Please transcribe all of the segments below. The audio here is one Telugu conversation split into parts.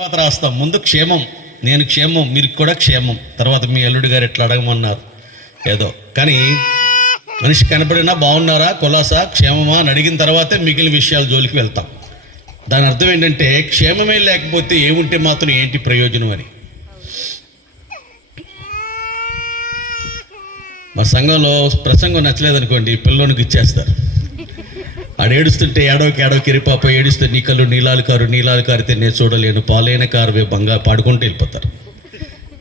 తర్వాత రాస్తాం. ముందు క్షేమం, నేను క్షేమం, మీరు కూడా క్షేమం. తర్వాత మీ అల్లుడు గారు ఎట్లా అడగమన్నారు ఏదో, కానీ మనిషి కనపడినా బాగున్నారా, కులాసా, క్షేమమా అని అడిగిన తర్వాతే మిగిలిన విషయాలు జోలికి వెళ్తాం. దాని అర్థం ఏంటంటే క్షేమమే లేకపోతే ఏముంటే మాత్రం ఏంటి ప్రయోజనం అని. మా సంఘంలో ప్రసంగం నచ్చలేదనుకోండి, పిల్లోనికి ఇచ్చేస్తారు. ఆడు ఏడుస్తుంటే ఏడోకి ఎరిపాప ఏడుస్తే నీ కళ్ళు నీలాలు కారితే నేను చూడలేను, పాలైన కారువే బంగారు పాడుకుంటూ వెళ్ళిపోతారు.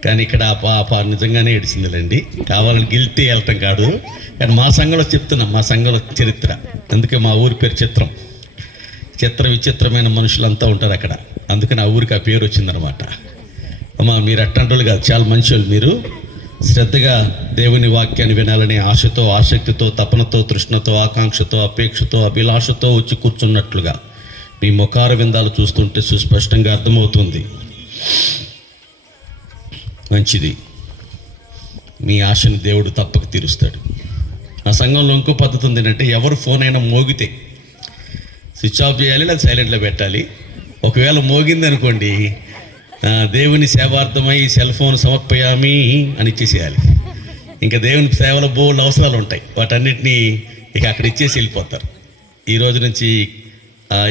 కానీ ఇక్కడ ఆ పాప నిజంగానే ఏడిసిందిలేండి, కావాలని గిల్టీ వెళ్ళటం కాదు. కానీ మా సంఘంలో చెప్తున్నాం, మా సంఘంలో చరిత్ర. అందుకే మా ఊరి పేరు చిత్రం. విచిత్రమైన మనుషులంతా ఉంటారు అక్కడ, అందుకని ఆ ఊరికి ఆ పేరు వచ్చిందనమాట. అమ్మా మీరు అట్టంటోళ్ళు కాదు, చాలా మంచి వాళ్ళు. మీరు శ్రద్ధగా దేవుని వాక్యాన్ని వినాలని ఆశతో, ఆసక్తితో, తపనతో, తృష్ణతో, ఆకాంక్షతో, అపేక్షతో, అభిలాషతో వచ్చి కూర్చున్నట్లుగా మీ ముఖార విందాలు చూస్తుంటే సుస్పష్టంగా అర్థమవుతుంది. మంచిది, మీ ఆశని దేవుడు తప్పక తీరుస్తాడు. ఆ సంఘంలో ఇంకో పద్ధతి ఉంది ఏంటంటే, ఎవరు ఫోన్ అయినా మోగితే స్విచ్ ఆఫ్ చేయాలి, లేదా సైలెంట్లో పెట్టాలి. ఒకవేళ మోగింది అనుకోండి, దేవుని సేవార్థమై సెల్ ఫోన్ సమర్పయామి అని ఇచ్చేసేయాలి. ఇంకా దేవుని సేవలో బోల్డ్ అవసరాలు ఉంటాయి, వాటన్నిటినీ ఇక అక్కడ ఇచ్చేసి వెళ్ళిపోతారు. ఈ రోజు నుంచి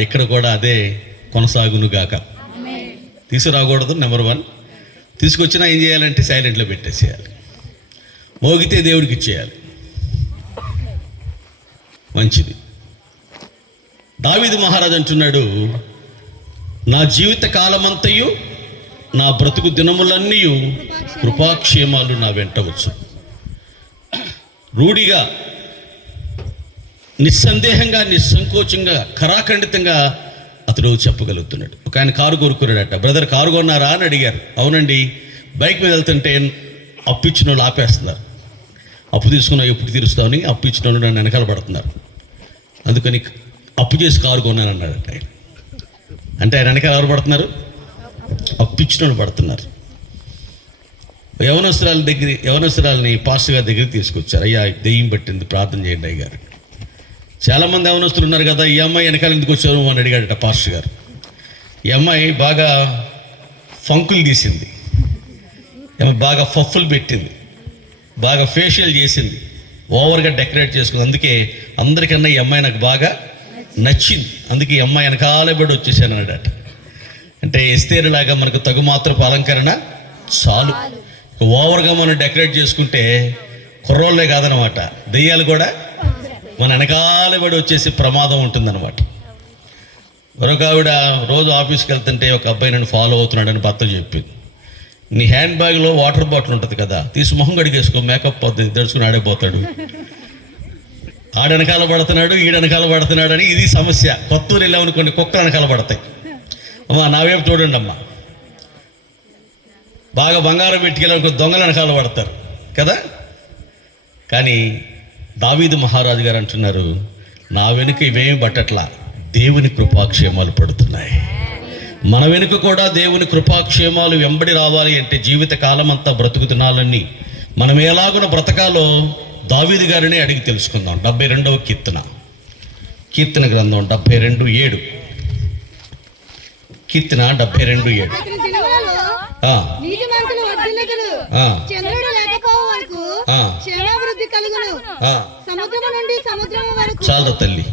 ఇక్కడ కూడా అదే కొనసాగునుగాక. తీసుకురాకూడదు, నెంబర్ 1. తీసుకొచ్చినా ఏం చేయాలంటే సైలెంట్లో పెట్టేసేయాలి. మోగితే దేవుడికి ఇచ్చేయాలి. మంచిది. దావీదు మహారాజు అంటున్నాడు, నా జీవిత కాలమంతయు, నా బ్రతుకు దినములన్నీ కృపాక్షేమాలు నా వెంటవచ్చు. రూఢిగా, నిస్సందేహంగా, నిస్సంకోచంగా, ఖరాఖండితంగా అతడు చెప్పగలుగుతున్నాడు. ఒక ఆయన కారు కొనుక్కున్నాడట. బ్రదర్ కారు కొన్నారా అని అడిగారు. అవునండి. బైక్ మీద వెళ్తుంటే అప్పు ఇచ్చిన వాళ్ళు ఆపేస్తున్నారు. అప్పు తీసుకున్నా ఎప్పుడు తీరుస్తామని అప్పు ఇచ్చిన వాళ్ళు నన్ను వెనకాల పడుతున్నారు. అందుకని అప్పు చేసి కారు కొన్నాను అన్నాడట ఆయన. అంటే ఆయన వెనకాల ఎవరు పడుతున్నారు? అప్పిచ్చిన వాళ్ళు పడుతున్నారు. యవనస్తురాలని పాస్టర్ గారి దగ్గరికి తీసుకొచ్చారు. అయ్యా దెయ్యం పట్టింది, ప్రార్థన చేయండి అయ్యారు. చాలామంది యవనస్తులు ఉన్నారు కదా, ఈ అమ్మాయి వెనకాల ఎందుకు వచ్చారు అని అడిగాడట పాస్టర్ గారు. ఈ అమ్మాయి బాగా ఫంకులు తీసింది, బాగా ఫఫ్ఫులు పెట్టింది, బాగా ఫేషియల్ చేసింది, ఓవర్గా డెకరేట్ చేసుకుంది. అందుకే అందరికన్నా ఈ అమ్మాయి నాకు బాగా నచ్చింది. అందుకే ఈ అమ్మాయి వెనకాలే పడి వచ్చేసాను అన్నాడట. అంటే ఎస్తేరులాగా మనకు తగు మాత్రపు అలంకరణ చాలు. ఓవర్గా మనం డెకరేట్ చేసుకుంటే కుర్రోళ్ళే కాదనమాట, దెయ్యాలు కూడా మన వెనకాలే పడి వచ్చేసి ప్రమాదం ఉంటుందన్నమాట. మరొక ఆవిడ రోజు ఆఫీస్కి వెళ్తుంటే ఒక అబ్బాయి నన్ను ఫాలో అవుతున్నాడని భర్త చెప్పింది. నీ హ్యాండ్ బ్యాగ్లో వాటర్ బాటిల్ ఉంటుంది కదా, తీసి మొహం కడిగేసుకో, మేకప్ పద్ధతి తెలుసుకుని ఆడైపోతాడు. ఆడెనకాల పడుతున్నాడు, ఈడెనకాల పడుతున్నాడు అని ఇది సమస్య. కొత్తూరు వెళ్ళామనుకోండి, కుక్కలు వెనకాల పడతాయి. అమ్మా నా వైపు చూడండి అమ్మా, బాగా బంగారం పెట్టుకెళ్ళాలనుకో దొంగలు వెనకాల పడతారు కదా. కానీ దావీదు మహారాజు గారు అంటున్నారు, నా వెనుక ఇవేమి పట్టట్లా, దేవుని కృపాక్షేమాలు పడుతున్నాయి. మన వెనుక కూడా దేవుని కృపాక్షేమాలు వెంబడి రావాలి అంటే జీవిత కాలం అంతా బ్రతుకుతున్నాలన్నీ మనం ఎలాగున బ్రతకాలో దావీదు గారిని అడిగి తెలుసుకుందాం. 72వ కీర్తన గ్రంథం 72:7. కీర్తన 72:7. చాలా తల్లి,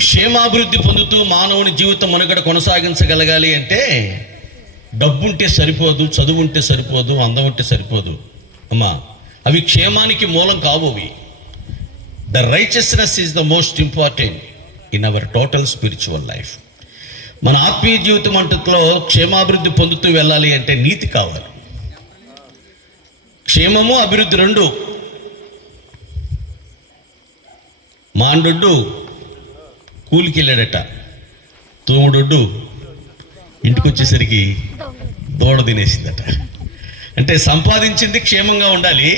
క్షేమాభివృద్ధి పొందుతూ మానవుని జీవితం మనుగడ కొనసాగించగలగాలి అంటే డబ్బుంటే సరిపోదు, చదువుంటే సరిపోదు, అందం ఉంటే సరిపోదు అమ్మా. అవి క్షేమానికి మూలం కావు. అవి the righteousness is the most important in our total spiritual life. మన ఆత్మీయ జీవితం అంతట్లో క్షేమాభివృద్ధి పొందుతూ వెళ్ళాలి అంటే నీతి కావాలి. క్షేమము అభివృద్ధి రెండు. మాండొడ్డు కూలికి వెళ్ళాడట, తోముడొడ్డు ఇంటికి వచ్చేసరికి దూడ తినేసిందట. అంటే సంపాదించింది క్షేమంగా ఉండాలి,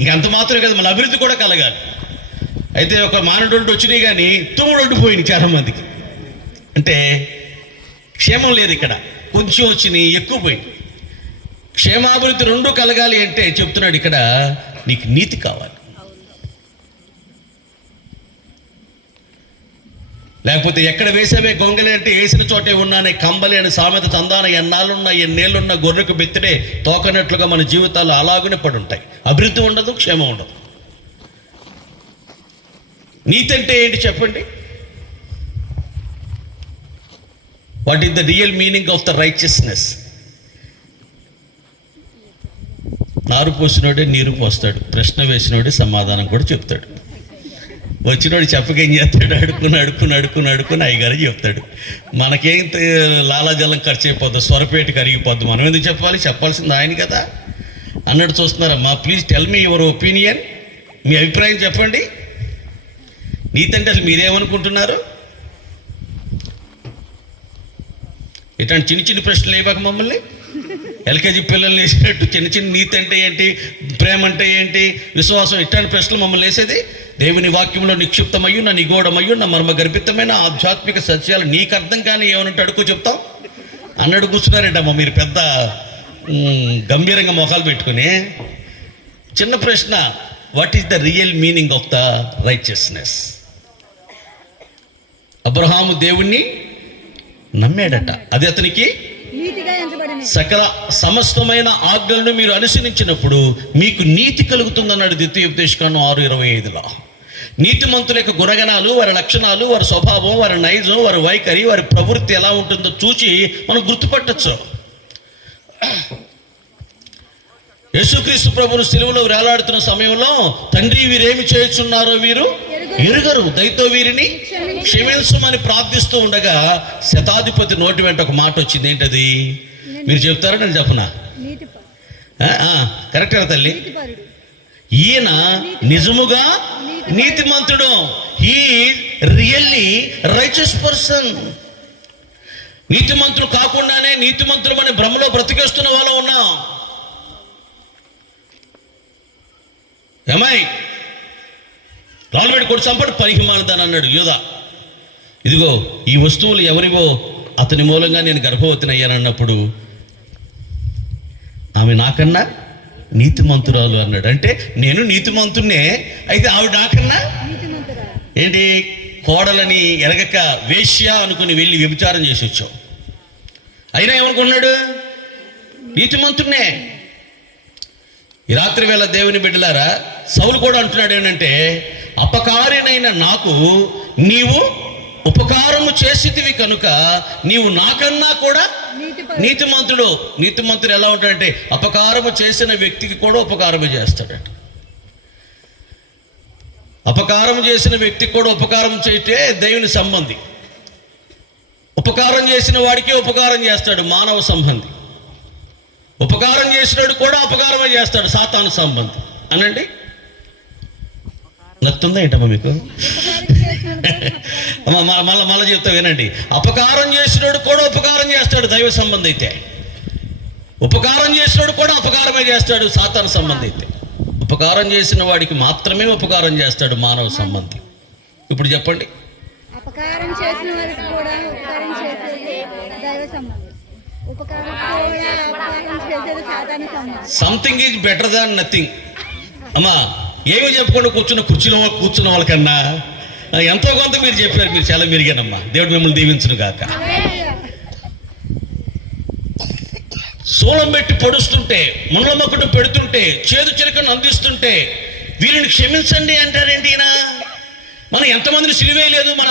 ఇంక అంత మాత్రమే కదా, మన అభివృద్ధి కూడా కలగాలి. అయితే ఒక మానడొడ్డు వచ్చినాయి కానీ తోముడొడ్డు పోయింది చాలామందికి. అంటే క్షేమం లేదు ఇక్కడ, కొంచెం వచ్చినాయి, ఎక్కువ పోయింది. క్షేమాభివృద్ధి రెండు కలగాలి అంటే చెప్తున్నాడు ఇక్కడ, నీకు నీతి కావాలి. లేకపోతే ఎక్కడ వేసావే గొంగలి అంటే వేసిన చోటే ఉన్నానే కంబలి అని సామెత చందాన ఎన్నాళ్ళున్నా ఎన్నేళ్ళున్నా గొర్రెకు బెత్తిడే తోకనట్లుగా మన జీవితాలు అలాగనే పడి ఉంటాయి. అభివృద్ధి ఉండదు, క్షేమం ఉండదు. నీతి అంటే ఏంటి చెప్పండి? What is the real meaning of the righteousness? నారు పోసినోడే నీరు పోస్తాడు, ప్రశ్న వేసినోడే సమాధానం కూడా చెప్తాడు. వచ్చినోడు చెప్పకేం చేస్తాడు? అడుక్కుని అయ్యగారు చెప్తాడు. మనకేం లాలాజలం ఖర్చు అయిపోద్ది, స్వరపేట కరిగిపోద్ది, మనం ఎందుకు చెప్పాలి? చెప్పాల్సింది ఆయన కదా అన్నట్టు చూస్తున్నారమ్మా. Please tell me your opinion, మీ అభిప్రాయం చెప్పండి. నీతి అంటే అసలు మీరేమనుకుంటున్నారు? ఇట్లాంటి చిన్న చిన్న ప్రశ్నలు లేవాక మమ్మల్ని ఎల్కేజీ పిల్లల్ని వేసినట్టు చిన్న నీతి అంటే ఏంటి, ప్రేమ అంటే ఏంటి, విశ్వాసం, ఇట్లాంటి ప్రశ్నలు మమ్మల్ని వేసేది. దేవుని వాక్యంలో నిక్షిప్తమయ్యున్న నిగూఢమయ్యున్న మర్మ గర్భితమైన ఆధ్యాత్మిక సత్యాలు నీకు అర్థం కానీ ఏమనంటే అడుగు చెప్తాం అన్నట్టు కూర్చున్నారేంటమ్మా మీరు పెద్ద గంభీరంగా మొఖాలు పెట్టుకుని. చిన్న ప్రశ్న, what is the real meaning of the righteousness? Abraham దేవుణ్ణి నమ్మాడట, అది అతనికి సకల సమస్తమైన ఆజ్ఞలను మీరు అనుసరించినప్పుడు మీకు నీతి కలుగుతుందన్నాడు ద్వితీయోపదేశకాండం 6:25లో. నీతిమంతుల యొక్క గుణగణాలు, వారి లక్షణాలు, వారి స్వభావం, వారి నైజం, వారి వైఖరి, వారి ప్రవృత్తి ఎలా ఉంటుందో చూసి మనం గుర్తుపట్టచ్చు. యేసుక్రీస్తు ప్రభువును సిలువలో వేలాడుతున్న సమయంలో తండ్రి వీరేమి చేయుచున్నారో వీరు ఎరుగరు, దయతో వీరిని క్షమించమని ప్రార్థిస్తూ ఉండగా శతాధిపతి నోటి వెంట ఒక మాట వచ్చింది. ఏంటది? మీరు చెప్తారా నేను చెప్పనా? కరెక్ట్ కదా తల్లి? ఈయన నిజముగా నీతిమంతుడు. He really righteous person. నీతిమంతుడు కాకుండానే నీతిమంతుడు మన భ్రమలో బ్రతికేస్తున్న వాళ్ళం ఉన్నాం. ఏమై రాళ్ళబెట్టి కొడు చంపడు పనికి మానదాని అన్నాడు యోధ. ఇదిగో ఈ వస్తువులు ఎవరివో అతని మూలంగా నేను గర్భవతిని అయ్యానన్నప్పుడు ఆమె నాకన్నా నీతిమంతురాలు అన్నాడు. అంటే నేను నీతిమంతున్నే, అయితే ఆవిడ నాకన్నా ఏంటి కోడలని ఎరగక వేశ్య అనుకుని వెళ్ళి వ్యభిచారం చేసి వచ్చావు. అయినా ఏమనుకున్నాడు? నీతిమంతున్నే. ఈ రాత్రి వేళ దేవుని బిడ్డలారా, సౌలు కూడా అంటున్నాడు ఏంటంటే, అపకారినైన నాకు నీవు ఉపకారము చేసితివి కనుక నీవు నాకన్నా కూడా నీతిమంతుడు. నీతిమంతుడు ఎలా ఉంటాడంటే అపకారము చేసిన వ్యక్తికి కూడా ఉపకారము చేస్తాడట. అపకారం చేసిన వ్యక్తికి కూడా ఉపకారం చేయటే దేవుని సంబంధి. ఉపకారం చేసిన వాడికి ఉపకారం చేస్తాడు మానవ సంబంధి. ఉపకారం చేసినాడు కూడా అపకారమే చేస్తాడు సాతాను సంబంధి. అనండి, నత్తుందా ఏంటమ్మా మీకు? మళ్ళీ చెప్తా వినండి. అపకారం చేసినాడు కూడా ఉపకారం చేస్తాడు దైవ సంబంధి అయితే. ఉపకారం చేసినాడు కూడా అపకారమే చేస్తాడు సాతాను సంబంధి అయితే. ఉపకారం చేసిన వాడికి మాత్రమే ఉపకారం చేస్తాడు మానవ సంబంధి. ఇప్పుడు చెప్పండి, అపకారం చేసిన వాడికి కూడా ఉపకారం చేసేది దైవ సంబంధి. Something is better than nothing. అమ్మా ఏమి చెప్పుకుంటూ కూర్చున్న వాళ్ళకన్నా ఎంతో కొంత మీరు చెప్పారు. మీరు చాలా మెరుగానమ్మా. దేవుడు మిమ్మల్ని దీవించును గాక. సోలం పెట్టి పొడుస్తుంటే, ముళ్ళ మొక్కడు పెడుతుంటే, చేదు చిరకను అందిస్తుంటే వీరిని క్షమించండి అంటారేంటి ఈయన? మనం ఎంతమందిని సిలివేయలేదు మన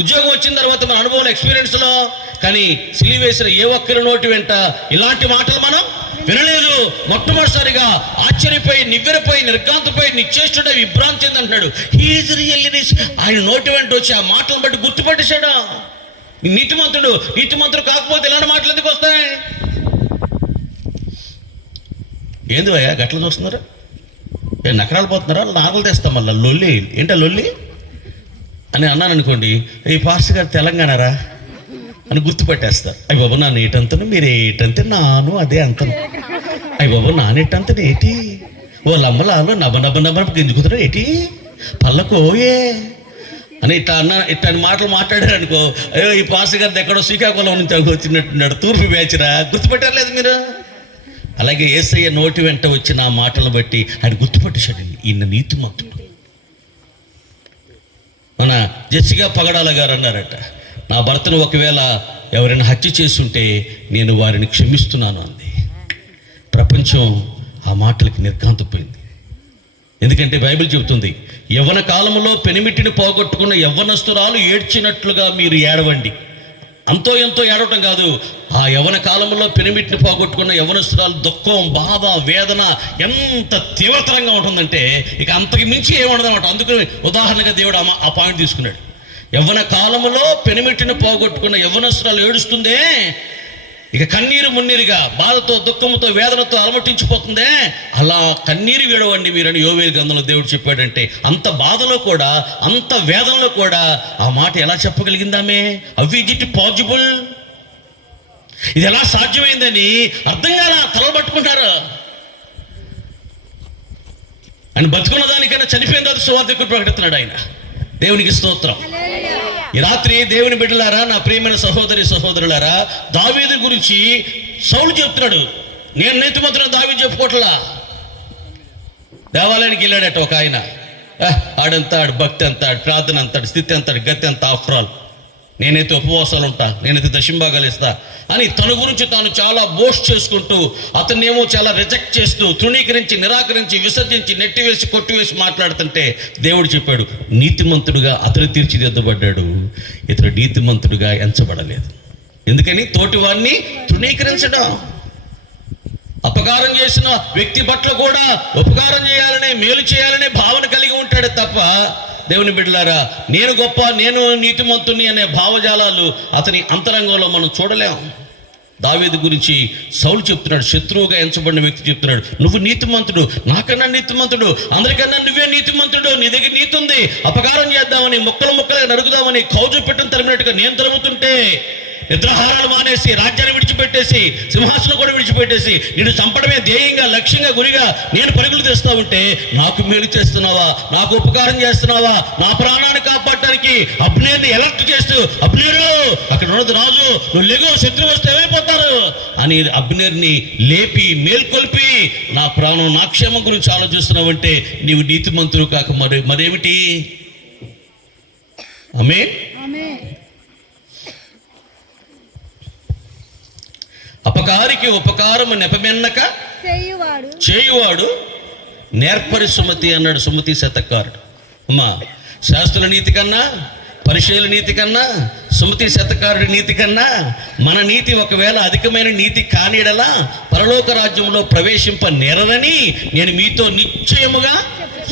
ఉద్యోగం వచ్చిన తర్వాత, మన అనుభవం ఎక్స్పీరియన్స్లో. కానీ సిలివేసిన ఏ ఒక్కరి నోటి వెంట ఇలాంటి మాటలు మనం వినలేదు. మొట్టమొదటిసారిగా ఆశ్చర్యపోయి, నివ్వెరపోయి, నిర్గాంతపోయి, నిశ్చేష్టుడై విభ్రాంతి చెందంటున్నాడు. He's really. ఆయన నోటి వెంట వచ్చి ఆ మాటలను బట్టి గుర్తుపట్టేశాడు. నీతిమంతుడు కాకపోతే ఇలాంటి మాటలు ఎందుకు వస్తాయి? ఏంది భయ్యా గట్ల చూస్తున్నారు? నకరాలు పోతున్నారా? నాగలు తెస్తాం మళ్ళీ లొల్లి. ఏంటా లొల్లి అని అన్నాను అనుకోండి, ఈ పాస్టర్ గారు తెలంగాణరా అని గుర్తుపట్టేస్తారు. అయ్యి బాబు నా నేటంతను మీరు ఏటంతే నాను అదే అంతను. అయ్యి బాబు నా నెట్టంతను ఏటి వాళ్ళమ్మలాలో నబ్బ గింజుకుతారు ఏటి పళ్ళకోయే అని ఇట్లాంటి మాటలు మాట్లాడారు అనుకో, అయ్యో ఈ పాస్టర్ గారిది ఎక్కడో శ్రీకాకుళం నుంచి వచ్చినట్టున్నాడు, తూర్పు బ్యాచ్రా. గుర్తుపెట్టారు మీరు? అలాగే యేసయ్య నోటి వెంట వచ్చిన ఆ మాటలను బట్టి ఆయన గుర్తుపట్టేశాడండి, ఈయన నీతిమంతుడు. మన జెస్సికా పగడాల గారు అన్నారట, నా భర్తను ఒకవేళ ఎవరైనా హత్య చేస్తుంటే నేను వారిని క్షమిస్తున్నాను అంది. ప్రపంచం ఆ మాటలకి నిర్ఘాంతపోయింది. ఎందుకంటే బైబిల్ చెబుతుంది, యవ్వన కాలంలో పెనిమిటిని పోగొట్టుకున్న యవ్వనస్తురాలు ఏడ్చినట్లుగా మీరు ఏడవండి. అంతో ఎంతో ఏడవటం కాదు, ఆ యవ్వన కాలంలో పెనిమిటిని పోగొట్టుకున్న యవ్వనస్తురాలు దుఃఖం, బాధ, వేదన ఎంత తీవ్రతరంగా ఉంటుందంటే ఇక అంతకు మించి ఏముండదన్నమాట. అందుకని ఉదాహరణగా దేవుడు ఆ పాయింట్ తీసుకున్నాడు. యవ్వన కాలంలో పెనిమిటిని పోగొట్టుకున్న యవ్వనస్తురాలు ఏడుస్తుందే, ఇక కన్నీరు మున్నీరుగా బాధతో, దుఃఖంతో, వేదనతో అలమటించిపోతుందే, అలా కన్నీరు విడవండి మీరని యోవేలు గ్రంథంలో దేవుడు చెప్పాడంటే, అంత బాధలో కూడా, అంత వేదనలో కూడా ఆ మాట ఎలా చెప్పగలిగిందామే? అవి ఇట్ పాసిబుల్? ఇది ఎలా సాధ్యమైందని అర్థం కాలా, తలబట్టుకుంటారు. ఆయన బతుకున్న దానికన్నా చనిపోయిన తర్వాత సువార్తికుడు ప్రకటిస్తున్నాడు ఆయన. దేవునికి స్తోత్రం. ఈ రాత్రి దేవుని బిడ్డలారా, నా ప్రియమైన సహోదరి సహోదరులారా, దావీదు గురించి సౌలు చెప్తున్నాడు. నేను నీతిమంతుడని దావీదు చెప్పుకోవట్లా. దేవాలయానికి వెళ్ళాడట ఒక ఆయన, ఆడంత, ఆడు భక్తి అంత, ఆడు ప్రార్థన అంతాడు, స్థితి అంతాడు, గతి అంత, ఆఫ్టర్ ఆల్ నేనైతే ఉపవాసాలు ఉంటా, నేనైతే దశంభాగాలు ఇస్తా అని తన గురించి తాను చాలా బోస్ట్ చేసుకుంటూ, అతన్నేమో చాలా రిజెక్ట్ చేస్తూ, తృణీకరించి, నిరాకరించి, విసర్జించి, నెట్టివేసి, కొట్టివేసి మాట్లాడుతుంటే దేవుడు చెప్పాడు, నీతిమంతుడుగా అతను తీర్చిదిద్దబడ్డాడు, ఇతడు నీతిమంతుడుగా ఎంచబడలేదు. ఎందుకని? తోటివాడిని తృణీకరించడం. అపకారం చేసిన వ్యక్తి పట్ల కూడా ఉపకారం చేయాలనే, మేలు చేయాలనే భావన కలిగి ఉంటాడు తప్ప, దేవుని బిడ్డలారా, నేను గొప్ప, నేను నీతిమంతుని అనే భావజాలాలు అతని అంతరంగంలో మనం చూడలేం. దావీదు గురించి సౌలు చెప్తున్నాడు, శత్రువుగా ఎంచబడిన వ్యక్తి చెప్తున్నాడు, నువ్వు నీతిమంతుడు, నాకన్నా నీతిమంతుడు, అందరికన్నా నువ్వే నీతిమంతుడు, నీ దగ్గర నీతి ఉంది, అపకారం చేద్దామని, ముక్కలు ముక్కలుగా నరుకుదామని కౌజు పెట్టని తరిమినట్టుగా నేను తరుముతుంటే, నిద్రాహారాలు మానేసి, రాజ్యాన్ని విడిచిపెట్టేసి, సింహాసనం కూడా విడిచిపెట్టేసి, నిన్ను చంపడమే ధ్యేయంగా, లక్ష్యంగా, గురిగా నేను పరుగులు తెస్తా ఉంటే, నాకు మేలు చేస్తున్నావా, నాకు ఉపకారం చేస్తున్నావా, నా ప్రాణాన్ని కాపాడటానికి అబ్నేర్ని ఎలర్ట్ చేస్తూ, అబ్నేరు అక్కడ ఉన్నది రాజు, నువ్వు లెగు, శత్రువు వస్తే ఏమైపోతారు అని అబ్నేర్ని లేపి, మేల్కొల్పి, నా ప్రాణం, నా క్షేమం గురించి ఆలోచిస్తున్నావంటే నీవు నీతిమంతుడు కాక మరేమిటి? ఆమేన్. అపకారికి ఉపకారము నెపమెన్నక చేయువాడు నేర్పరి సుమతి అన్నాడు సుమతి శతకారుడు. అమ్మా, శాస్త్రుల నీతి కన్నా, పరిశీల నీతి కన్నా, సుమతి శతకారుడి నీతి కన్నా మన నీతి ఒకవేళ అధికమైన నీతి కానిడలా పరలోక రాజ్యంలో ప్రవేశింప నేరని నేను మీతో నిశ్చయముగా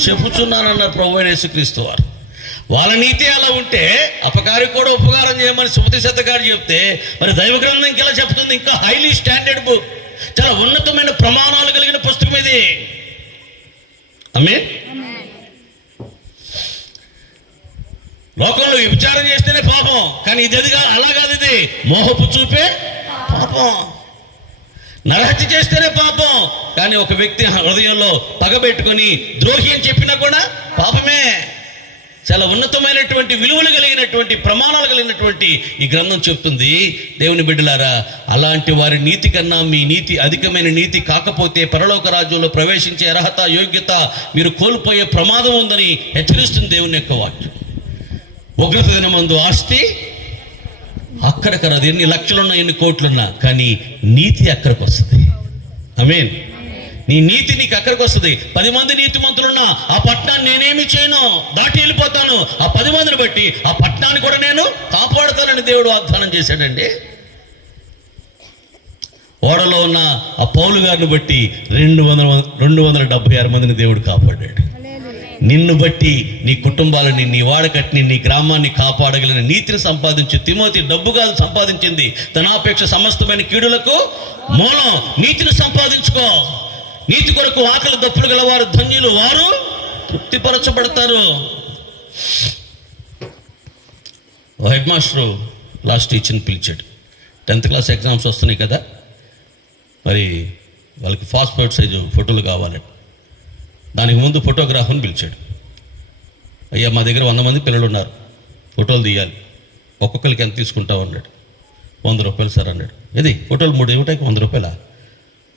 చెప్పుచున్నానన్నారు ప్రభువైన యేసుక్రీస్తు వారు. వాళ్ళ నీతి అలా ఉంటే అపకారి కూడా ఉపకారం చేయమని సుమతి శతకారుడు చెప్తే, మరి దైవ గ్రంథం ఇంకెలా చెప్తుంది? ఇంకా హైలీ స్టాండర్డ్ బుక్, చాలా ఉన్నతమైన ప్రమాణాలు కలిగిన పుస్తకం ఇది. ఆమేన్. లోకంలో విచారం చేస్తేనే పాపం, కానీ ఇది అలా కాదు, ఇది మోహపు చూపే పాపం. నరహత్య చేస్తేనే పాపం, కానీ ఒక వ్యక్తి హృదయంలో పగబెట్టుకొని ద్రోహి అని చెప్పినా కూడా పాపమే. చాలా ఉన్నతమైనటువంటి విలువలు కలిగినటువంటి, ప్రమాణాలు కలిగినటువంటి ఈ గ్రంథం చెప్తుంది. దేవుని బిడ్డలారా, అలాంటి వారి నీతి కన్నా మీ నీతి అధికమైన నీతి కాకపోతే పరలోక రాజ్యంలో ప్రవేశించే అర్హత, యోగ్యత మీరు కోల్పోయే ప్రమాదం ఉందని హెచ్చరిస్తుంది దేవుని యొక్క వాక్యం. ఉగ్రత దినమందు ఆస్తి అక్కడికి రాదు, ఎన్ని లక్షలున్నా, ఎన్ని కోట్లున్నా, కానీ నీతి అక్కడికి వస్తుంది. ఆమేన్. నీ నీతి నీకు అక్కడికి వస్తుంది. 10 మంది నీతిమంతులున్నా ఆ పట్టణాన్ని నేనేమి చేయను, దాటి వెళ్ళిపోతాను. ఆ 10 మందిని బట్టి ఆ పట్టణాన్ని కూడా నేను కాపాడుతానని దేవుడు వాగ్దానం చేశాడండి. ఓడలో ఉన్న ఆ పౌలు గారిని బట్టి 276 మందిని దేవుడు కాపాడాడు. నిన్ను బట్టి నీ కుటుంబాలని, నీ వాడకట్ని, నీ గ్రామాన్ని కాపాడగలిగిన నీతిని సంపాదించి, తిమోతి డబ్బు కాదు సంపాదించింది, ధనాపేక్ష సమస్తమైన కీడులకు మూలం. నీతిని సంపాదించుకో. నీతి కొరకు ఆకలి దప్పులు గలవారు ధన్యులు, వారు తృప్తిపరచబడతారు. హెడ్ మాస్టరు లాస్ట్ టీచర్ని పిలిచాడు. 10th క్లాస్ ఎగ్జామ్స్ వస్తున్నాయి కదా, మరి వాళ్ళకి పాస్పోర్ట్ సైజు ఫోటోలు కావాలి. దానికి ముందు ఫోటోగ్రాఫర్ని పిలిచాడు. అయ్యా, మా దగ్గర 100 మంది పిల్లలు ఉన్నారు, ఫోటోలు తీయాలి, ఒక్కొక్కరికి ఎంత తీసుకుంటావు అన్నాడు. 100 రూపాయలు సార్ అన్నాడు. ఇది ఫోటోలు 3 ఇవ్వటానికి 100 రూపాయలా?